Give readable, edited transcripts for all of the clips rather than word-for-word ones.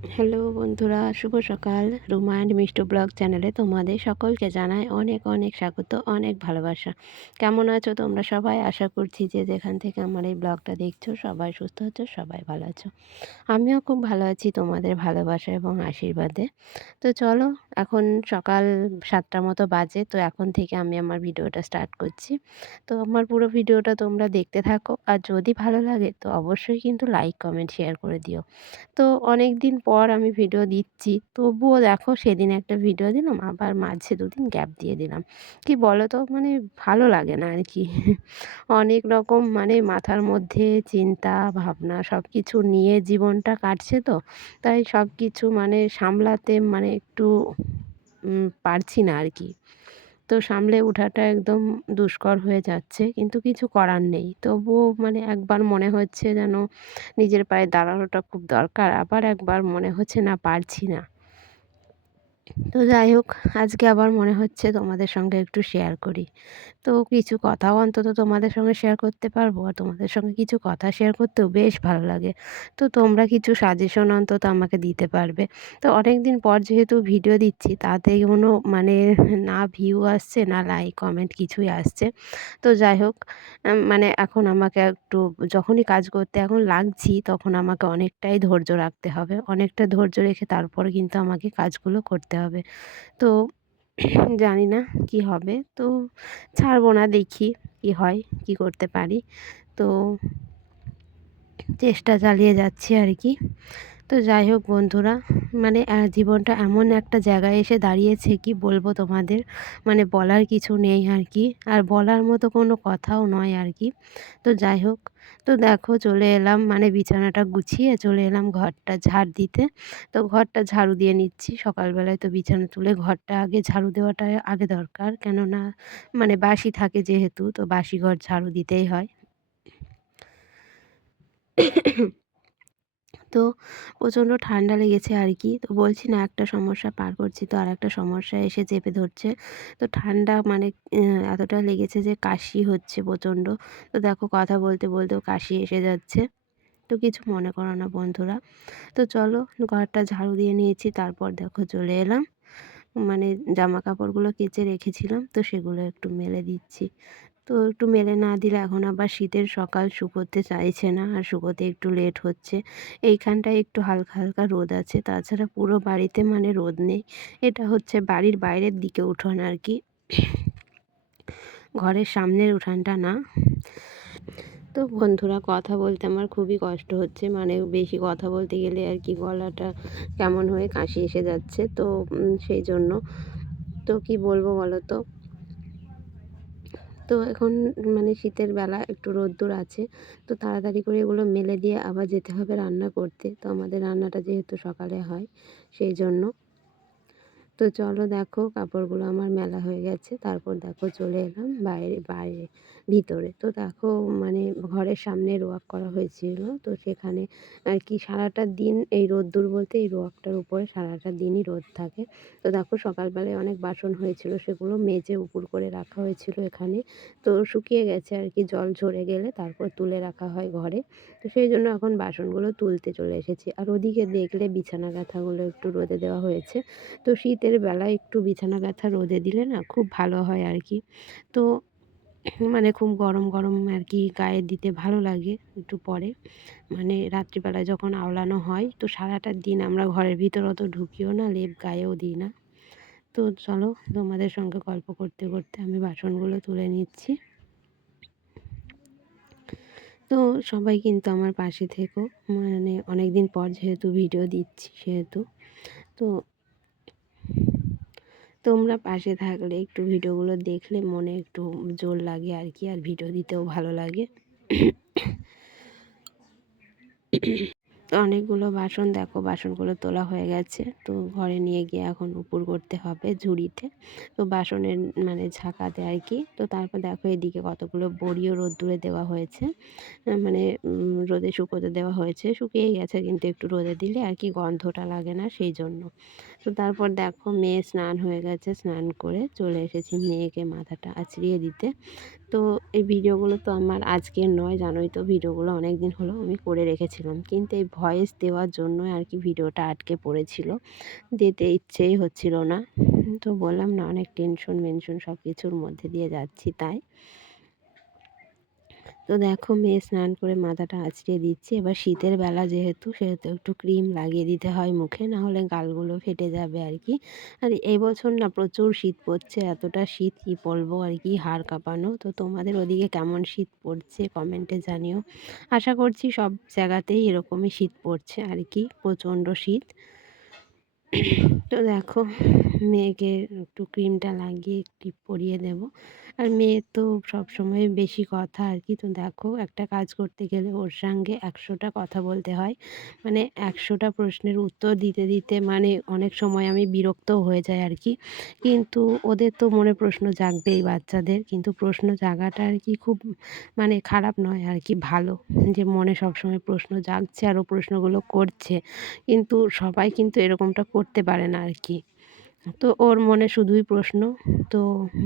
Hello বন্ধুরা, শুভ সকাল। Ruma and Mishtu blog চ্যানেলে তোমাদের সকলকে জানাই অনেক অনেক স্বাগত, অনেক ভালোবাসা। কেমন আছো তোমরা সবাই? আশা করছি যে যেখান থেকে আমার এই ব্লগটা দেখছো সবাই সুস্থ আছো, সবাই ভালো আছো। আমিও খুব ভালো আছি তোমাদের ভালোবাসা এবং আশীর্বাদে। তো চলো, এখন সকাল 7টার মতো বাজে। তো এখন থেকে আমি আমার ভিডিওটা স্টার্ট করছি। তো আমার পুরো ভিডিওটা তোমরা দেখতে থাকো, আর যদি ভালো লাগে তো অবশ্যই কিন্তু লাইক কমেন্ট শেয়ার করে দিও। তো অনেক দিন পর আমি ভিডিও দিচ্ছি, তবুও দেখো সেদিন একটা ভিডিও দিলাম, আবার মাঝে দুদিন গ্যাপ দিয়ে দিলাম। কি বলো তো, মানে ভালো লাগে না আর কি। অনেক রকম মানে মাথার মধ্যে চিন্তা ভাবনা সব কিছু নিয়ে জীবনটা কাটছে, তো তাই সব কিছু মানে সামলাতে মানে একটু পারছি না আর কি। তো সামলে ওঠাটা একদম দুষ্কর হয়ে যাচ্ছে, কিন্তু কিছু করার নেই। তবুও মানে একবার মনে হচ্ছে যেন নিজের পায়ে দাঁড়ানোটা খুব দরকার, আবার একবার মনে হচ্ছে না, পারছি না। তো যাই হোক, আজকে আবার মনে হচ্ছে তোমাদের সঙ্গে একটু শেয়ার করি। তো কিছু কথাও অন্তত তোমাদের সঙ্গে শেয়ার করতে পারবো, আর তোমাদের সঙ্গে কিছু কথা শেয়ার করতেও বেশ ভালো লাগে। তো তোমরা কিছু সাজেশন অন্তত আমাকে দিতে পারবে। তো অনেক দিন পর যেহেতু ভিডিও দিচ্ছি, তাতে কোনো মানে না ভিউ আসছে না লাইক কমেন্ট কিছুই আসছে। তো যাই হোক, মানে এখন আমাকে একটু, যখনই কাজ করতে এখন লাগছি তখন আমাকে অনেকটাই ধৈর্য রাখতে হবে। অনেকটা ধৈর্য রেখে তারপরে কিন্তু আমাকে কাজগুলো করতে হবে। তো জানি না কি হবে। তো ছাড়বো না, দেখি কি হয়, কি করতে পারি। তো চেষ্টা চালিয়ে যাচ্ছি আর কি। তো যাই হোক বন্ধুরা, মানে জীবনটা এমন একটা জায়গায় এসে দাঁড়িয়েছে, কি বলবো তোমাদের, মানে বলার কিছু নেই আর কি। আর বলার মতো কোনো কথাও নয় আর কি। তো যাই হোক, তো দেখো চলে এলাম, মানে বিছানাটা গুছিয়ে চলে এলাম ঘরটা ঝাড় দিতে। তো ঘরটা ঝাড়ু দিয়ে নিচ্ছি সকালবেলায়। তো বিছানা তুলে ঘরটা আগে ঝাড়ু দেওয়াটা আগে দরকার, কেননা মানে বাসি থাকে যেহেতু, তো বাসি ঘর ঝাড়ু দিতেই হয়। তো প্রচণ্ড ঠান্ডা লেগেছে আর কি। তো বলছি না, একটা সমস্যা পার করছি তো আরেকটা সমস্যা এসে চেপে ধরছে। তো ঠান্ডা মানে এতটা লেগেছে যে কাশি হচ্ছে প্রচণ্ড। তো দেখো কথা বলতে বলতেও কাশি এসে যাচ্ছে। তো কিছু মনে করো না বন্ধুরা। তো চলো, ঘরটা ঝাড়ু দিয়ে নিয়েছি, তারপর দেখো চলে এলাম, মানে জামা কাপড়গুলো কেচে রেখেছিলাম তো সেগুলো একটু মেলে দিচ্ছি। তো একটু মেলে না দিলে এখন আবার শীতের সকাল, শুকোতে চাইছে না, আর শুকোতে একটু লেট হচ্ছে। এইখানটায় একটু হালকা হালকা রোদ আছে, তাছাড়া পুরো বাড়িতে মানে রোদ নেই। এটা হচ্ছে বাড়ির বাইরের দিকে উঠোন আর কি, ঘরের সামনের উঠানটা না। তো বন্ধুরা, কথা বলতে আমার খুবই কষ্ট হচ্ছে, মানে বেশি কথা বলতে গেলে আর কি গলাটা কেমন হয়ে কাশি এসে যাচ্ছে। তো সেই জন্য, তো কি বলবো বলো তো। তো এখন মানে শীতের বেলা একটু রোদ্দুর আছে, তো তাড়াতাড়ি করে এগুলো মেলে দিয়ে আবার যেতে হবে রান্না করতে। তো আমাদের রান্নাটা যেহেতু সকালে হয়, সেই জন্য। তো চলো দেখো, কাপড়গুলো আমার মেলা হয়ে গেছে, তারপর দেখো চলে এলাম বাইরে বাইরে ভিতরে। তো দেখো মানে ঘরের সামনে রোয়াক করা হয়েছিল, তো সেখানে আর কি সারাটা দিন এই রোদ্দুর বলতে এই রোয়াকটার উপরে সারাটা দিনই রোদ থাকে। তো দেখো সকালবেলায় অনেক বাসন হয়েছিল, সেগুলো মেজে উপুড় করে রাখা হয়েছিল এখানে। তো শুকিয়ে গেছে আর কি, জল ঝরে গেলে তারপর তুলে রাখা হয় ঘরে। তো সেই জন্য এখন বাসনগুলো তুলতে চলে এসেছি। আর ওদিকে দেখলে বিছানা কাঁথাগুলো একটু রোদে দেওয়া হয়েছে। তো শীতের বেলায় একটু বিছানা কাঁথা রোদে দিলে না খুব ভালো হয় আর কি। তো মানে খুব গরম গরম আর কি গায়ে দিতে ভালো লাগে একটু পরে, মানে রাত্রিবেলায় যখন আওলানো হয়। তো সারাটা দিন আমরা ঘরের ভিতর অত ঢুকিও না, লেপ গায়েও দিই না। তো চলো, তোমাদের সঙ্গে গল্প করতে করতে আমি বাসনগুলো তুলে নিচ্ছি। তো সবাই কিন্তু আমার পাশে থেকো, মানে অনেক দিন পর যেহেতু ভিডিও দিচ্ছি সেহেতু। তো তোমরা পাশে থাকলে, একটু ভিডিওগুলো দেখলে মনে একটু জোর লাগে আর কি, আর ভিডিও দিতেও ভালো লাগে। অনেকগুলো বাসন, দেখো বাসনগুলো তোলা হয়ে গেছে। তো ঘরে নিয়ে গিয়ে এখন উপর করতে হবে ঝুড়িতে, তো বাসনের মানে ঝাঁকাতে আর কি। তো তারপর দেখো এদিকে কতগুলো বড়িও রোদ্দুরে দেওয়া হয়েছে, মানে রোদে শুকোতে দেওয়া হয়েছে। শুকিয়েই গেছে, কিন্তু একটু রোদে দিলে আর কি গন্ধটা লাগে না, সেই জন্য। তো তারপর দেখো মেয়ে স্নান হয়ে গেছে, স্নান করে চলে এসেছি মেয়েকে মাথাটা আঁচড়িয়ে দিতে। তো এই ভিডিওগুলো তো আমার আজকের নয়, জানোই তো ভিডিওগুলো অনেক দিন হলো আমি করে রেখেছিলাম, কিন্তু এই ভয়েস দেওয়ার জন্য আর কি ভিডিওটা আটকে পড়েছিল, দিতে ইচ্ছেই হচ্ছিল না। তো বললাম না, অনেক টেনশন মেনশন সব কিছুর মধ্যে দিয়ে যাচ্ছি তাই। তো দেখো মেয়ে স্নান করে মাথাটা আঁচড়ে দিচ্ছি। এবার শীতের বেলা যেহেতু, সেহেতু একটু ক্রিম লাগিয়ে দিতে হয় মুখে, না হলে গালগুলো ফেটে যাবে আর কি। আর এই বছর না প্রচুর শীত পড়ছে, এতটা শীত কি বলবো আর কি, হাড় কাঁপানো। তো তোমাদের ওদিকে কেমন শীত পড়ছে কমেন্টে জানিও। আশা করছি সব জায়গাতেই এরকমই শীত পড়ছে আর কি, প্রচণ্ড শীত। তো দেখো মেয়েকে একটু ক্রিমটা লাগিয়ে টিপ পরিয়ে দেবো। আর মেয়ের তো সবসময় বেশি কথা আর কি। তো দেখো একটা কাজ করতে গেলে ওর সঙ্গে ১০০টা কথা বলতে হয়, মানে ১০০টা প্রশ্নের উত্তর দিতে দিতে মানে অনেক সময় আমি বিরক্তও হয়ে যাই আর কি। কিন্তু ওদের তো মনে প্রশ্ন জাগবেই, বাচ্চাদের কিন্তু প্রশ্ন জাগাটা আর কি খুব মানে খারাপ নয় আর কি, ভালো যে মনে সবসময় প্রশ্ন জাগছে আর ও প্রশ্নগুলো করছে। কিন্তু সবাই কিন্তু এরকমটা করতে পারে না আর কি। তো ওর মনে শুধুই প্রশ্ন। তো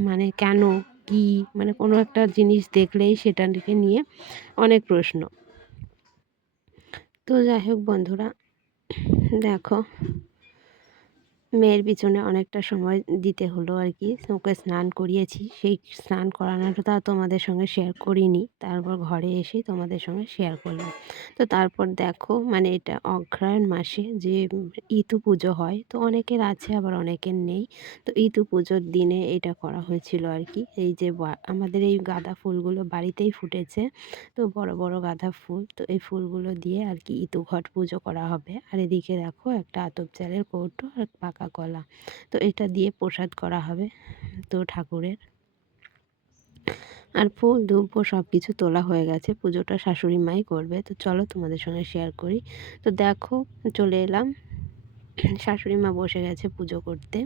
মানে কেন, কী, মানে কোনো একটা জিনিস দেখলেই সেটাকে নিয়ে অনেক প্রশ্ন। তো যাই হোক বন্ধুরা, দেখো মেয়ের পিছনে অনেকটা সময় দিতে হলো আর কি। ওকে স্নান করিয়েছি, সেই স্নান করানোটা তোমাদের সঙ্গে শেয়ার করিনি, তারপর ঘরে এসেই তোমাদের সঙ্গে শেয়ার করলাম। তো তারপর দেখো মানে এটা অগ্রহায়ণ মাসে যে ইতু পুজো হয়, তো অনেকের আছে আবার অনেকের নেই। তো ইতু পুজোর দিনে এটা করা হয়েছিল আর কি। এই যে আমাদের এই গাঁদা ফুলগুলো বাড়িতেই ফুটেছে, তো বড় বড় গাঁদা ফুল, তো এই ফুলগুলো দিয়ে আর কি ইতু ঘট পুজো করা হবে। আর এদিকে দেখো একটা আতপ চালের কৌটো আর পাকা কলা, তো এটা দিয়ে প্রসাদ করা হবে তো ঠাকুরের। আর ফুল ধূপ সব কিছু তোলা হয়ে গেছে, পুজোটা শাশুড়ি মাই করবে। তো চলো তোমাদের সঙ্গে শেয়ার করি। তো দেখো চলে এলাম, শাশুড়ি মা বসে গেছে পুজো করতে।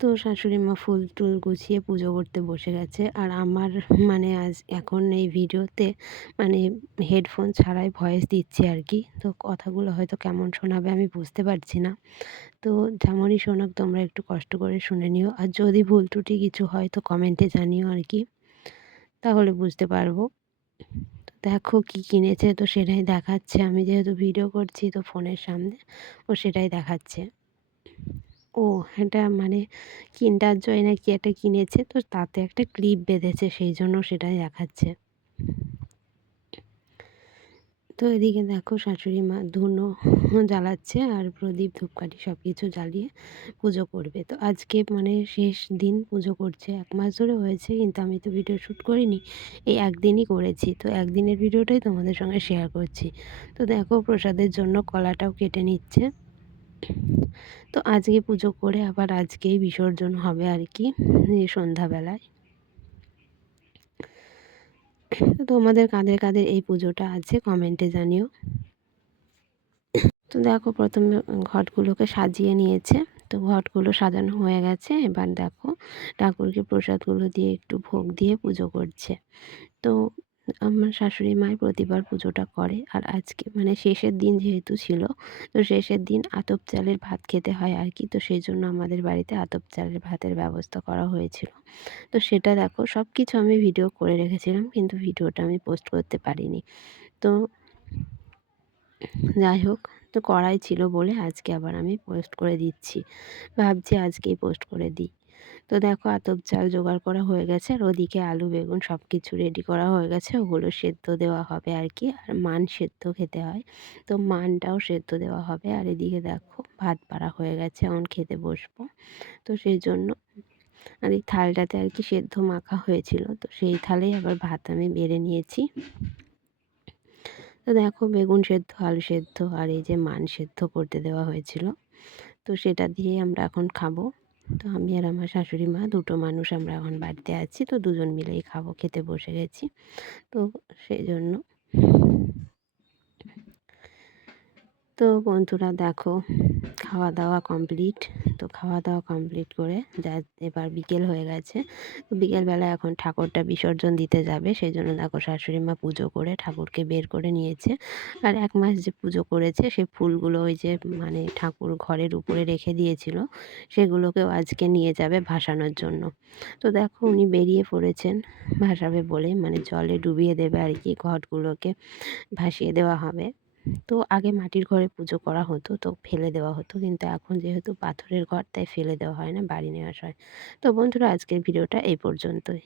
তো শাশুড়ি মা ফুল টুল গুছিয়ে পুজো করতে বসে গেছে। আর আমার মানে আজ এখন এই ভিডিওতে মানে হেডফোন ছাড়াই ভয়েস দিচ্ছি আর কি। তো কথাগুলো হয়তো কেমন শোনাবে আমি বুঝতে পারছি না। তো যেমনই শোনাক তোমরা একটু কষ্ট করে শুনে নিও। আর যদি ভুল ত্রুটি কিছু হয় তো কমেন্টে জানিও আর কি, তাহলে বুঝতে পারবো। তো দেখো কি কিনেছে, তো সেটাই দেখাচ্ছে। আমি যেহেতু ভিডিও করছি তো ফোনের সামনে, ও সেটাই দেখাচ্ছে। ও এটা মানে কিন্ডার জয় না কি একটা কিনেছে, তো তাতে একটা ক্লিপ বেঁধেছে, সেই জন্য সেটাই দেখাচ্ছে। তো এদিকে দেখো শাশুড়ি মা ধুনো জ্বালাচ্ছে আর প্রদীপ ধূপকাঠি সব কিছু জ্বালিয়ে পুজো করবে। তো আজকে মানে শেষ দিন পুজো করছে, ১ মাস ধরে হয়েছে, কিন্তু আমি তো ভিডিও শ্যুট করিনি, এই একদিনই করেছি। তো একদিনের ভিডিওটাই তোমাদের সঙ্গে শেয়ার করছি। তো দেখো প্রসাদের জন্য কলাটাও কেটে নিচ্ছে। তো আজকে পুজো করে আবার আজকেই বিসর্জন হবে আর কি, সন্ধ্যাবেলায়। তো তোমাদের কাদের কাদের এই পুজোটা আছে কমেন্টে জানিও। তো দেখো প্রথমে ঘটগুলোকে সাজিয়ে নিয়েছে। তো ঘটগুলো সাজানো হয়ে গেছে, এবার দেখো ঠাকুরকে প্রসাদগুলো দিয়ে একটু ভোগ দিয়ে পুজো করছে। তো আমার শাশুড়ি মাই প্রতিবার পুজোটা করে। আর আজকে মানে শেষের দিন যেহেতু ছিল, তো শেষের দিন আতপ চালের ভাত খেতে হয় আর কি। তো সেই জন্য আমাদের বাড়িতে আতপ চালের ভাতের ব্যবস্থা করা হয়েছিল। তো সেটা দেখো সব কিছু আমি ভিডিও করে রেখেছিলাম, কিন্তু ভিডিওটা আমি পোস্ট করতে পারিনি। তো যাই হোক, তো কড়াই ছিল বলে আজকে আবার আমি পোস্ট করে দিচ্ছি, ভাবছি আজকেই পোস্ট করে দিই। তো দেখো আতপ চাল জোগাড় করা হয়ে গেছে, আর ওদিকে আলু বেগুন সব কিছু রেডি করা হয়ে গেছে, ওগুলো সেদ্ধ দেওয়া হবে আর কি। আর মান সেদ্ধ খেতে হয়, তো মানটাও সেদ্ধ দেওয়া হবে। আর এদিকে দেখো ভাত বাড়া হয়ে গেছে, এখন খেতে বসবো। তো সেই জন্য আর এই থালটাতে আর কি সেদ্ধ মাখা হয়েছিল, তো সেই থালেই আবার ভাত আমি বেড়ে নিয়েছি। তো দেখো বেগুন সেদ্ধ, আলু সেদ্ধ আর এই যে মান সেদ্ধ করতে দেওয়া হয়েছিল, তো সেটা দিয়েই আমরা এখন খাবো। তো আমি আর আমার শাশুড়ি মা দুটো মানুষ আমরা এখন বাড়িতে আছি, তো দুজন মিলেই খাবো, খেতে বসে গেছি। তো সেই জন্য তো বন্ধুরা দেখো, খাওয়া দাওয়া কমপ্লিট। তো খাওয়া দাওয়া কমপ্লিট করে যা এবার বিকেল হয়ে গেছে। তো বিকেলবেলা এখন ঠাকুরটা বিসর্জন দিতে যাবে, সেই জন্য দেখো শাশুড়ি মা পুজো করে ঠাকুরকে বের করে নিয়েছে। আর 1 মাস যে পুজো করেছে সেই ফুলগুলো ওই যে মানে ঠাকুর ঘরের উপরে রেখে দিয়েছিল, সেগুলোকেও আজকে নিয়ে যাবে ভাসানোর জন্য। তো দেখো উনি বেরিয়ে পড়েছেন ভাসাবে বলে, মানে জলে ডুবিয়ে দেবে আর কি, ঘটগুলোকে ভাসিয়ে দেওয়া হবে। তো আগে মাটির ঘরে পুজো করা হতো, তো ফেলে দেওয়া হতো, কিন্তু এখন যেহেতু পাথরের ঘর তাই ফেলে দেওয়া হয় না, বাড়ি নিয়ে আসা হয়। তো বন্ধুরা, আজকের ভিডিওটা এই পর্যন্তই।